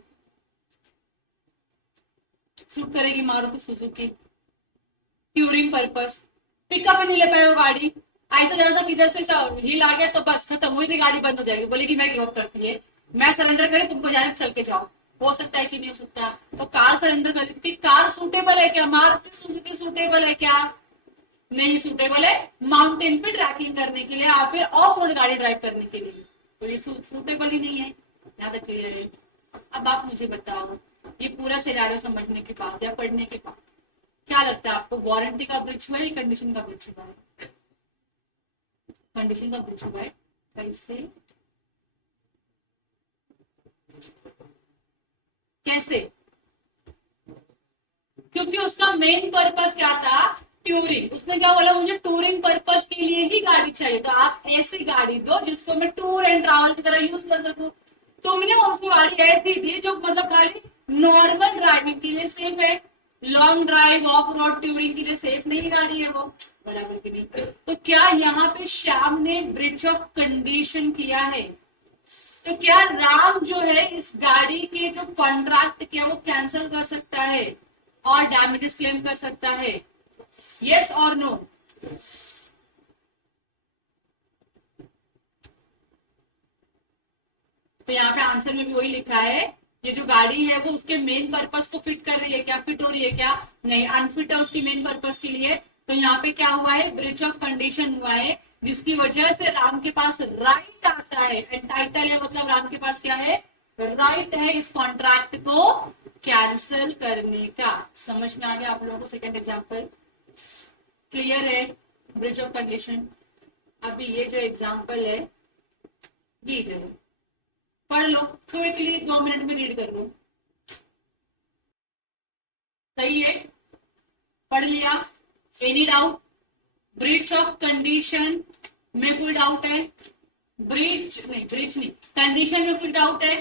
सूट करेगी Maruti Suzuki touring purpose. Pickup ही नहीं ले पाए वो गाड़ी, ऐसा जरा सा किधर से हिल आ गया तो बस खत्म हुई थी, गाड़ी बंद हो जाएगी, बोलेगी मैं गिव अप करती है, मैं सरेंडर करे, तुमको जाने चल के जाओ। हो सकता है कि नहीं हो सकता? तो कार सरेंडर कर दी। कार सूटेबल है क्या? मारुति सुजुकी सूटेबल है क्या? नहीं सूटेबल है माउंटेन पे ट्रैकिंग करने के लिए या फिर ऑफ रोड गाड़ी ड्राइव करने के लिए, तो ये सूटेबल ही नहीं है। यहाँ तक क्लियर है? अब आप मुझे बताओ, ये पूरा सिनेरियो समझने के बाद या पढ़ने के बाद क्या लगता है आपको, वारंटी का ब्रीच हुआ है या कंडीशन का ब्रीच हुआ है? कंडीशन का ब्रीच हुआ है। कैसे कैसे? क्योंकि उसका मेन पर्पस क्या था, टूरिंग। उसने क्या बोला, मुझे टूरिंग पर्पस के लिए ही गाड़ी चाहिए, तो आप ऐसी गाड़ी दो जिसको मैं टूर एंड ट्रैवल की तरह यूज कर सकूं। तुमने उसको गाड़ी ऐसी दी जो मतलब खाली नॉर्मल ड्राइविंग के लिए सेफ है, long drive of road touring के लिए सेफ नहीं गाड़ी है वो, बराबर की नहीं। तो क्या यहाँ पे श्याम ने ब्रीच ऑफ कंडीशन किया है? तो क्या राम जो है इस गाड़ी के जो कॉन्ट्रैक्ट किया वो कैंसिल कर सकता है और डैमेजेस क्लेम कर सकता है? यस और नो? तो यहाँ पे आंसर में भी वही लिखा है, ये जो गाड़ी है वो उसके मेन पर्पस को फिट कर रही है क्या, फिट हो रही है क्या? नहीं, अनफिट है उसकी मेन पर्पस के लिए। तो यहाँ पे क्या हुआ है, ब्रीच ऑफ कंडीशन हुआ है, जिसकी वजह से राम के पास राइट आता है, एंटाइटल है मतलब राम के पास क्या है, राइट है इस कॉन्ट्रैक्ट को कैंसिल करने का। समझ में आ गया आप लोगों को? सेकेंड एग्जाम्पल क्लियर है? Bridge of condition. अभी ये जो एग्जाम्पल है ये इधर है, पढ़ लो क्विकली, 2 मिनट में रीड कर लो। सही है, पढ़ लिया? Any doubt? Breach of condition में कोई डाउट है? ब्रीच नहीं, कंडीशन में कुछ डाउट है?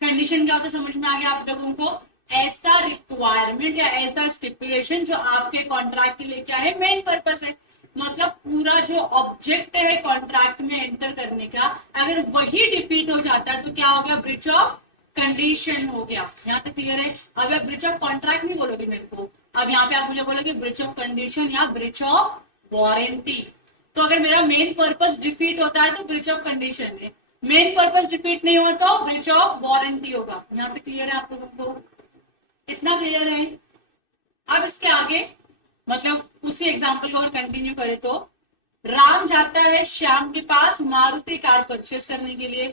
कंडीशन क्या होता है समझ में आ गया आप लोगों को? ऐसा रिक्वायरमेंट या ऐसा स्टिपुलेशन जो आपके कॉन्ट्रैक्ट के लिए क्या है, मेन पर्पस है। मतलब पूरा जो ऑब्जेक्ट है कॉन्ट्रैक्ट में एंटर करने का, अगर वही डिफीट हो जाता है तो क्या हो गया? ब्रीच ऑफ कंडीशन हो गया। यहाँ तक क्लियर है? अब आप ब्रीच ऑफ कॉन्ट्रैक्ट नहीं बोलोगे मेरे को, अब यहाँ पे आप मुझे बोलोगे ब्रीच ऑफ कंडीशन या ब्रीच ऑफ वारंटी। तो अगर मेरा मेन पर्पस डिफीट होता है तो ब्रीच ऑफ कंडीशन है, मेन पर्पस डिफीट नहीं हुआ तो ब्रीच ऑफ वारंटी होगा। यहाँ तक क्लियर है आप लोगों को? इतना क्लियर है? अब इसके आगे मतलब उसी एग्जाम्पल को अगर कंटिन्यू करें तो राम जाता है श्याम के पास मारुति कार परचेस करने के लिए।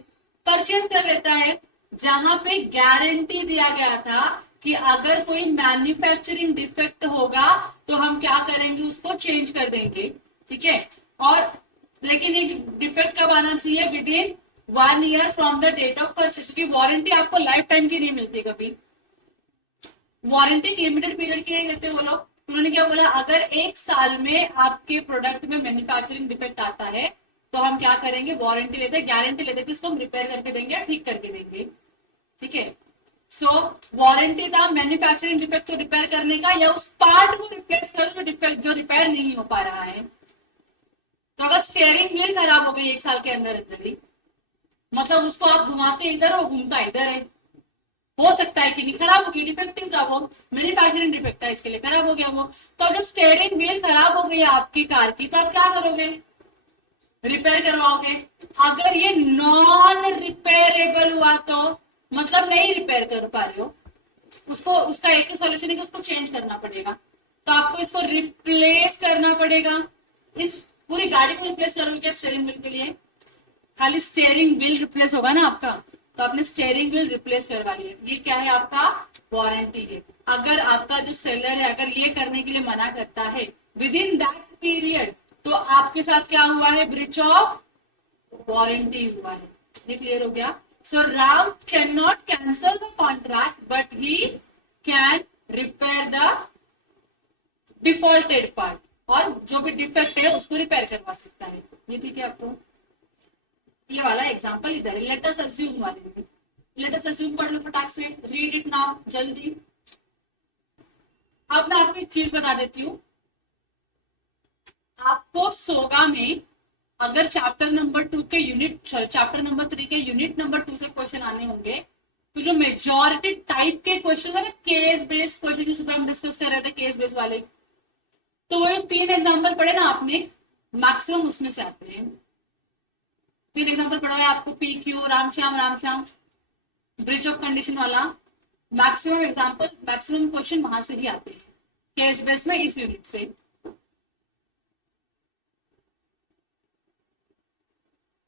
परचेस कर लेता है, जहां पे गारंटी दिया गया था कि अगर कोई मैन्युफैक्चरिंग डिफेक्ट होगा तो हम क्या करेंगे, उसको चेंज कर देंगे, ठीक है। और लेकिन एक डिफेक्ट कब आना चाहिए? Within 1 year from the date of purchase, क्योंकि वारंटी आपको लाइफ टाइम की नहीं मिलती कभी, वारंटी लिमिटेड पीरियड के लिए देते वो लोग। उन्होंने क्या बोला, अगर 1 साल में आपके प्रोडक्ट में मैन्युफैक्चरिंग डिफेक्ट आता है तो हम क्या करेंगे, वारंटी लेते, गारंटी लेते कि उसको हम रिपेयर करके देंगे, ठीक करके देंगे, ठीक है। सो वारंटी था मैन्युफैक्चरिंग डिफेक्ट को रिपेयर करने का या उस पार्ट को रिप्लेस कर जो डिफेक्ट जो रिपेयर नहीं हो पा रहा है। तो अगर स्टीयरिंग व्हील खराब हो गई 1 साल के अंदर अंदर ही, मतलब उसको आप घुमाते इधर हो घूमता इधर है, हो सकता है कि नहीं, खराब हो गई, डिफेक्टिव था वो, मैन्युफैक्चरिंग डिफेक्ट था इसके लिए खराब हो गया वो। तो अब जब स्टीयरिंग व्हील खराब हो गई आपकी कार की तो आप क्या करोगे, रिपेयर करवाओगे। अगर ये नॉन रिपेयरेबल हुआ तो मतलब नहीं रिपेयर कर पा रहे हो उसको, उसका एक ही सोल्यूशन है कि उसको चेंज करना पड़ेगा। तो आपको इसको रिप्लेस करना पड़ेगा। इस पूरी गाड़ी को रिप्लेस करोगे क्या स्टीयरिंग व्हील के लिए? खाली स्टीयरिंग व्हील रिप्लेस होगा ना आपका, तो आपने स्टीयरिंग व्हील रिप्लेस करवा लिया, ये क्या है आपका? वारंटी है। अगर आपका जो सेलर है अगर ये करने के लिए मना करता है विद इन दैट पीरियड तो आपके साथ क्या हुआ है? ब्रीच ऑफ वारंटी हुआ है। ये क्लियर हो गया? So Ram can not cancel the contract but he can repair the defaulted part, और जो भी डिफेक्ट है उसको रिपेयर करवा सकता है। ये ठीक है आपको? ये वाला एग्जांपल इधर है, लेट अस अज्यूम वाले में। लेट अस अज्यूम पढ़ लो फटाक से, रीड इट नाउ जल्दी। अब मैं आपको एक चीज बता देती हूँ, आपको सोगा में अगर चैप्टर नंबर 2 के चैप्टर नंबर 3 के यूनिट नंबर 2 से क्वेश्चन आने होंगे तो जो मेजॉरिटी टाइप के क्वेश्चन है ना, केस बेस्ड क्वेश्चन, जिस पर हम डिस्कस कर रहे थे केस बेस्ड वाले, तो वो 3 एग्जाम्पल पढ़े ना आपने, मैक्सिमम उसमें से आते हैं। 3 एग्जाम्पल पढ़ा है आपको, P Q, Ramshyam, bridge of condition वाला, मैक्सिमम एग्जाम्पल, मैक्सिमम क्वेश्चन वहां से ही आते हैं केस बेस में, इस यूनिट से।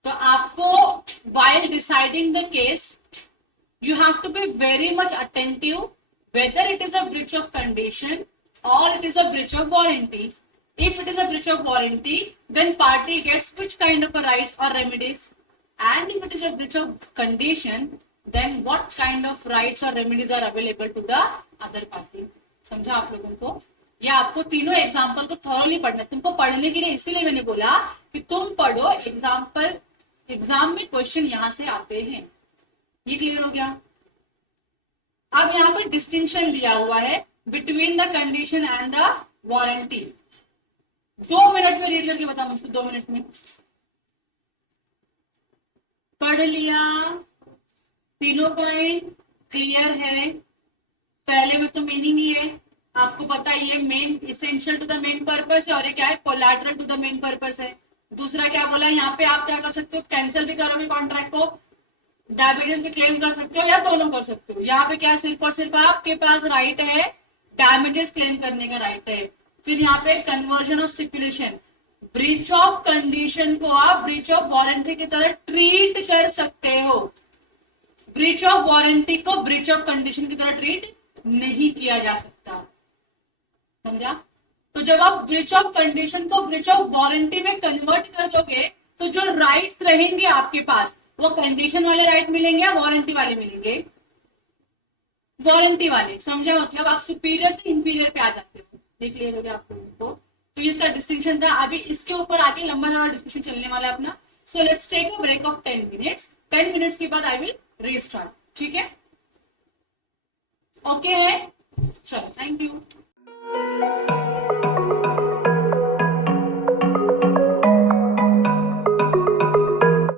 तो आपको while deciding the case you have to be very much attentive whether it is a breach of condition or it is a breach of warranty. If it is a breach of warranty, then party gets which kind of a rights or remedies, and if it is a breach of condition, then what kind of rights or remedies are available to the other party. समझा आप लोगों को? या आपको तीनों example को thoroughly पढ़ना, तुमको पढ़ने के लिए इसीलिए मैंने बोला कि तुम पढ़ो एग्जाम्पल, एग्जाम में क्वेश्चन यहां से आते हैं। ये क्लियर हो गया? अब यहाँ पर डिस्टिंक्शन दिया हुआ है between the condition and the warranty. 2 minute में रीड करके बता मुझको, 2 मिनट में पढ़ लिया? तीनों पॉइंट क्लियर है? पहले में तो मीनिंग ही है, आपको पता ही है, main essential to the main purpose है, और ये क्या है? Collateral to the main purpose है। दूसरा क्या बोला यहाँ पे, आप क्या कर सकते हो? कैंसिल भी करोगे कॉन्ट्रैक्ट को, डैमेजेस भी क्लेम कर सकते हो, या दोनों कर सकते हो। यहाँ पे क्या, सिर्फ और सिर्फ आपके पास राइट है डैमेजेस क्लेम करने का राइट है। फिर यहाँ पे conversion of stipulation, breach of condition को आप ब्रीच ऑफ वारंटी की तरह ट्रीट कर सकते हो, ब्रीच ऑफ वारंटी को ब्रीच ऑफ कंडीशन की तरह ट्रीट नहीं किया जा सकता। समझा? तो जब आप ब्रीच ऑफ कंडीशन को ब्रीच ऑफ वारंटी में कन्वर्ट कर दोगे तो जो राइट्स रहेंगे आपके पास वो कंडीशन वाले राइट मिलेंगे या वारंटी वाले मिलेंगे? वारंटी वाले, समझा? मतलब आप सुपीरियर से इंफीरियर पे आ जाते हो। ये क्लियर हो गया आप लोगों को? तो इसका डिस्टिंक्शन था। अभी इसके ऊपर आगे लंबा लंबा डिस्कशन चलने वाला है अपना। So let's take a break of 10 minutes. 10 minutes के बाद आई विल रीस्टार्ट। ठीक है? ओके है? चलो, थैंक यू।